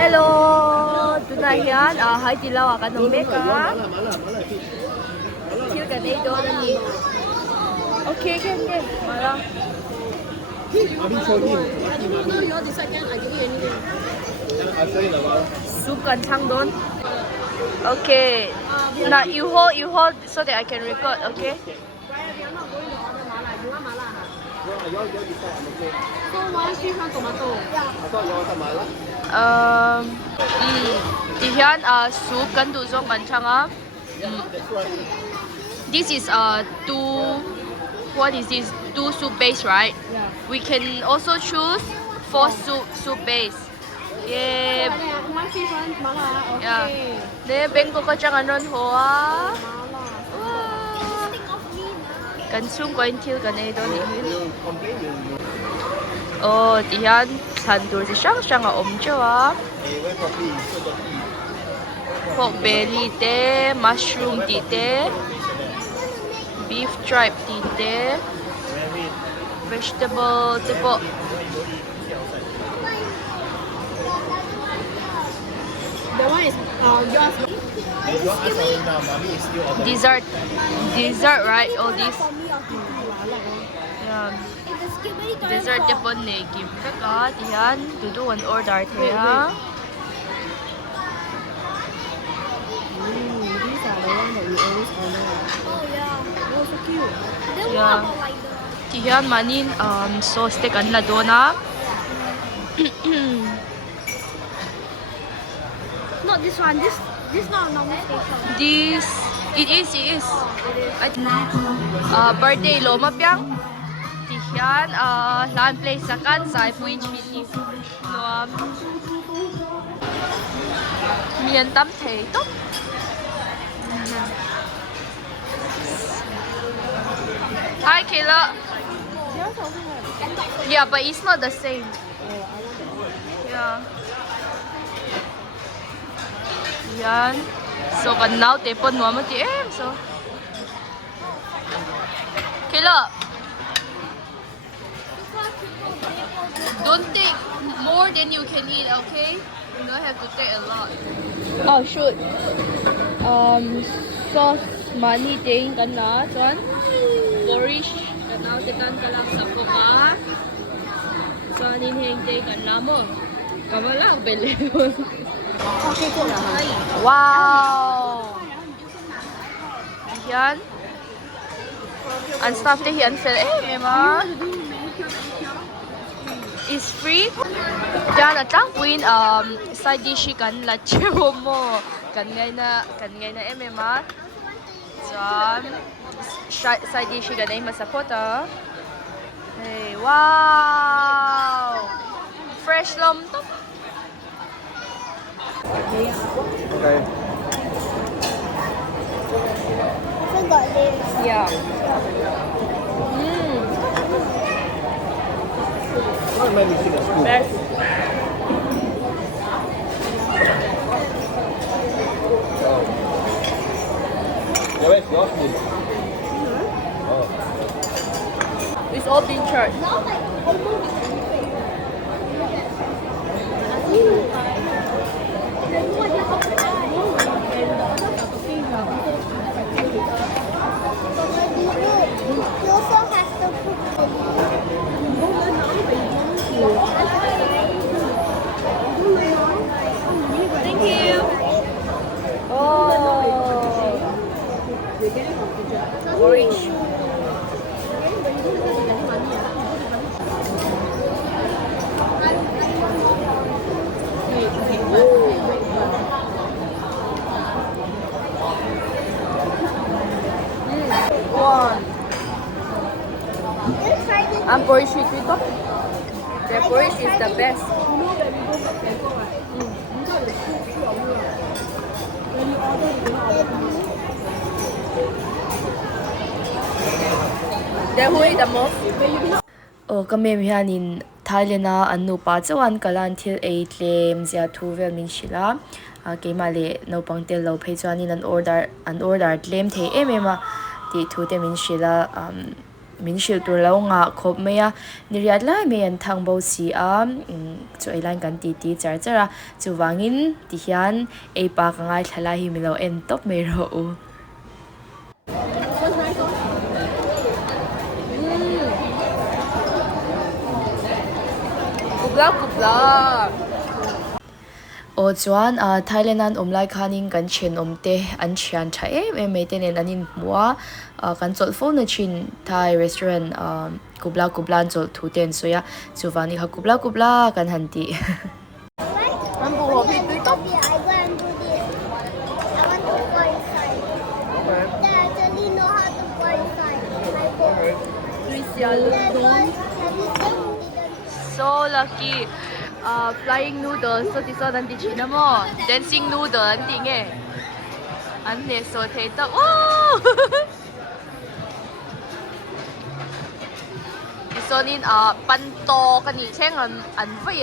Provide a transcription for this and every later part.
Hello, tonight yan, Haidilao-ah ka nung meka. Chill ka na ito na ni. Okay, okay. Mala. Soup kan chang don. Okay. Now you hold so that I can record, okay? Diyan soup kan duzong kan changa. This is what is this? 2 soup base, right? Yeah. We can also choose 4 soup base. Yeah. Yeah. Ne beng ko ka chang anon ho ah. Kan sung ko intil kan ay don ihin. Oh, diyan sandur si siyang omjo ah. Pork belly te, mushroom te, beef tripe te, vegetable te po. The one is yours. Dessert, right? All this. Yeah. Dessert te po ne kim ka diyan dudu one order te ha. These are the ones that we always order. Oh yeah. Oh, so cute. Then Yeah. what about like the Diyan manin sauce te kan la do na. not this one. This not a normal station. This it is. Birthday lo mapiang. Diyan lan place sa kan sa puin chili. Nuam. Mian tam thei to. Hi Kayla. Yours also have. Yeah, but it's not the same. Yeah. Yan. So kan now te pon nuam ti so. Kayla. Don't take more than you can eat, okay? You don't have to take a lot. Oh shoot. Sauce money ting kan na chuan. Porridge kan na te kan kalak sa poka. Chuan in heng te kan na mo. Kabala bele. Okay, cool. Wow. Yan. Ang staff te hiyan sila mema. Is free. Yan at ang puin side dish kan la chewo mo. Kan ngay na mema. Jan side dish kan ay masapot ah. Hey, wow. Fresh lom to. Okay. So got this. Yeah. Why am I missing a spoon? Best. Yeah, where's your spoon? Oh. It's all being charged. Now like almost. You also have to put Thank you. Oh. Orange. Wow. Ang porridge ito. The porridge is the best. The who is the most? Oh, kami mihanin Thailand na anu pa chawan kalan thil ei tlem zia thu vel min shila. Ke male no pangtel lo phei chuanin an order tlem the emema ti thu te min shila min shil tur lo nga khop meya niriat lai me an thang bo si a chu ai line kan ti ti char chara chu wangin ti hian ei pa ka ngai thala hi milo en top me ro u kubla o chuan Thailand an omlai khanin kan chen omte an thian tha em te nen anin hmuwa kan chol phone na chin Thai restaurant kubla an chol thu ten soya chuwani kha kubla kan han ti Am bu ho phi top. I go and do this. I want to go inside. They actually know how to go inside. I go. Dad, have you seen so lucky flying noodles so this one anti china mo dancing noodle anti nge anne so theta wow this one in pan to kani cheng an ve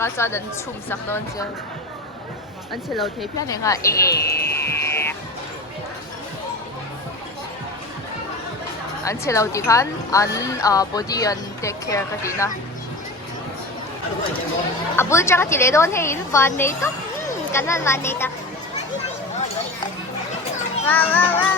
nga cha dan chum sak don che an chelo thei phya ne nga an chelo ti khan an body an take care ka ti na Abul chaka tile don hai in van nei to. Kanan van nei ta. Wow.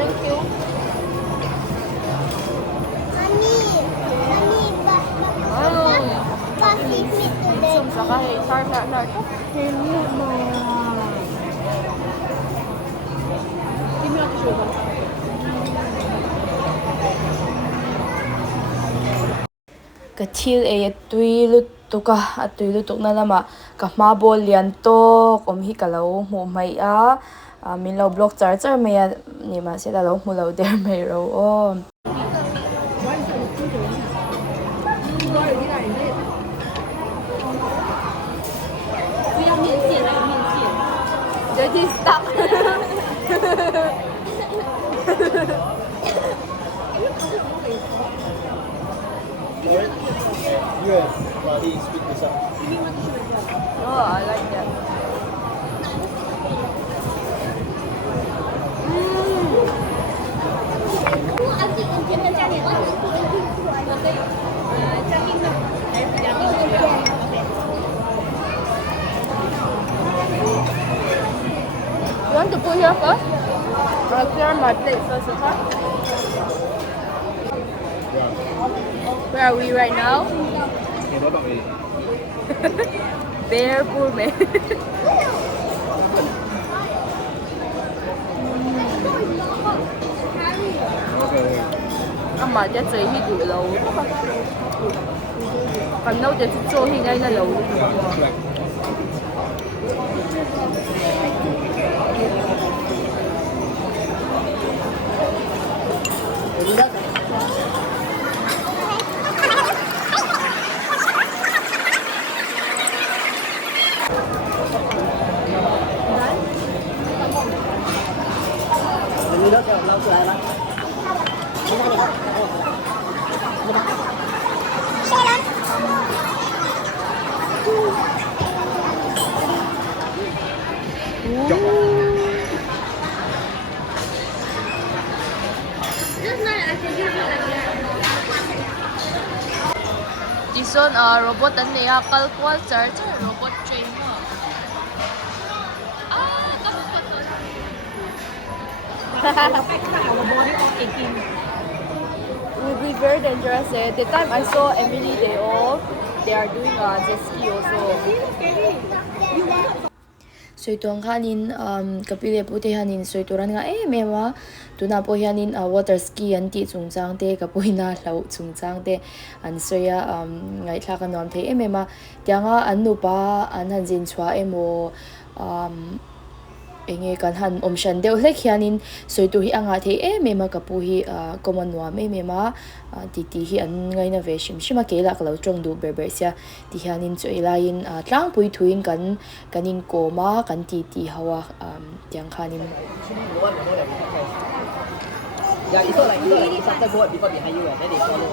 thank you Honey, me today. sum sa kai sar na to Give me a sugar. ka thil e tui lu tuka atui lu tuk na lama ka ma bol lian to kom hi kalo mu mai a min lo block char mai a ni ma se da lo mu lo der mai ro o jadi stuck Yes, body speed this up. oh I like that You want to put here first? I'll clear my plate first, okay? Where are we right now? Bear gourmet. Mà chắc gì hi đủ lâu. Còn nấu cho cho hi ngay là lâu. This one robot anh này kalkwal char robot train mo. Will be very dangerous. The time I saw Emily, they are doing jet ski also. Soitong kanin kapile pute hanin soitoran nga mema tuna po hanin water ski anti chungchang te kapuina lau chungchang te an soya ngai thla kan nom the mema tyanga annu pa an hanjin chwa emo enge kan han omshan deuh hlek hianin soitu hi anga the mema kapu hi common wa mema ti hi an ngaina ve shima kela kalo tong du berber sia ti hianin choilain tlang pui thuin kanin koma kan ti hawa tiang khanin Yeah, it's not like you like sometimes go out people behind you and then they follow.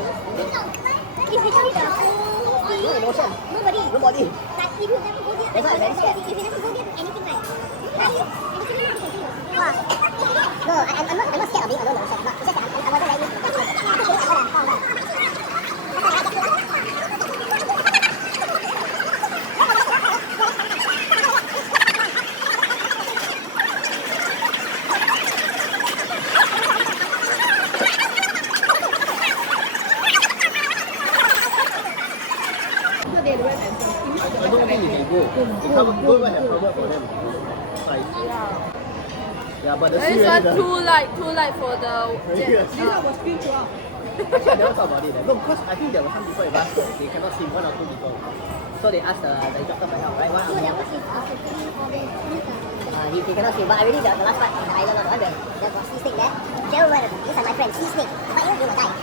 If you tell me the whole No emotion. nobody. Nobody. Like if you never go there, That's why I'm very scared. if you never go there, anything like, wow. No, I'm not scared of being alone. It's just that I wasn't very used to it. I don't think you can go. You can't go and have problem for them. Like, yeah, but the This sea one really too light for the Yes. was still throughout. Actually, I never thought about it. No, because I think there were some people in bus, they cannot swim, 1 or 2 people. So they asked the instructor for help, right? One or two. He cannot swim, but I really the last part in the island, the one where there was sea snake there. Tell where these are my friends, sea snake. But you will die.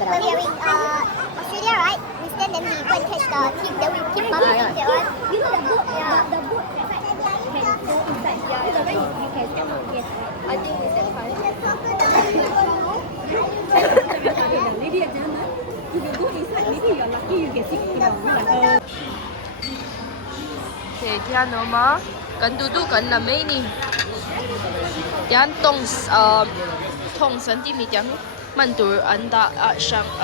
When we are in Australia, right? We stand and we go and catch the team, then we keep bumping that one. You know the boat? Yeah. The boat that can go inside. Yeah. So the way you can step on. Yes. I think it's that fine. Lady at Jana, if you go inside, maybe you're lucky you can sit like thì theo nó mà cần du cần là mấy nè tiếng thông cm tiếng mình tuổi anh ta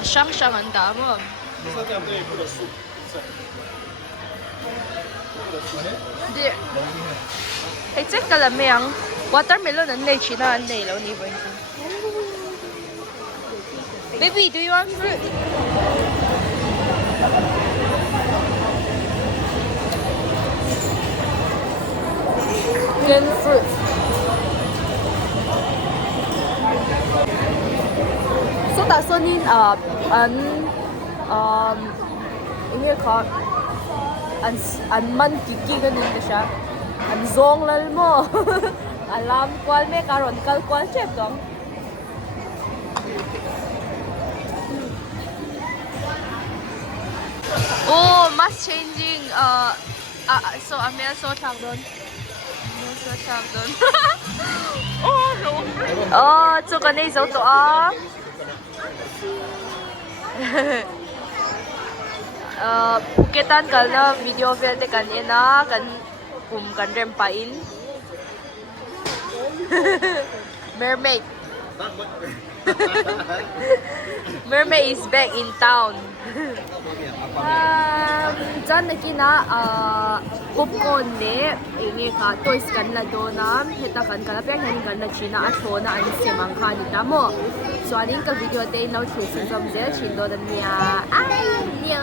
sang anh ta mà đi hay chắc cái là mấy ang watermelon anh này chỉ là anh này lâu nè vậy baby do you want fruit canned fruit. So that so nin ini ko an man kiki ganin ka siya. An zong lal mo. Alam kwal me karon kal kwal chef dong. Oh, mass changing so Amel so thang don. Oh no. Oh, so cái này dấu to. Puketan kalna video file te kan ena kan kan rem pa in. Mermaid. Mermaid is back in town. Dyan na kina popcorn ne ini ka toys kan la do na heta kan kala pek nan kan na china at ho na an semang kha ni ta mo so aning ka video te no thu sin som je chin do dan nia nia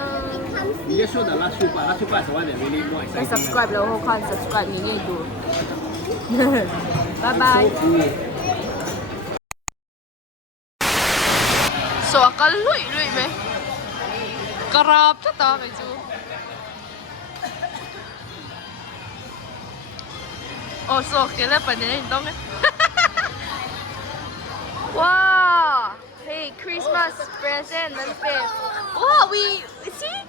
You just show the last two part. Last two part is the one that really more exciting. subscribe lo ho kan subscribe ni ni do bye bye so akal lui me karap ta ta kai chu oh so kela pa din dong wow hey Christmas present man pe oh we see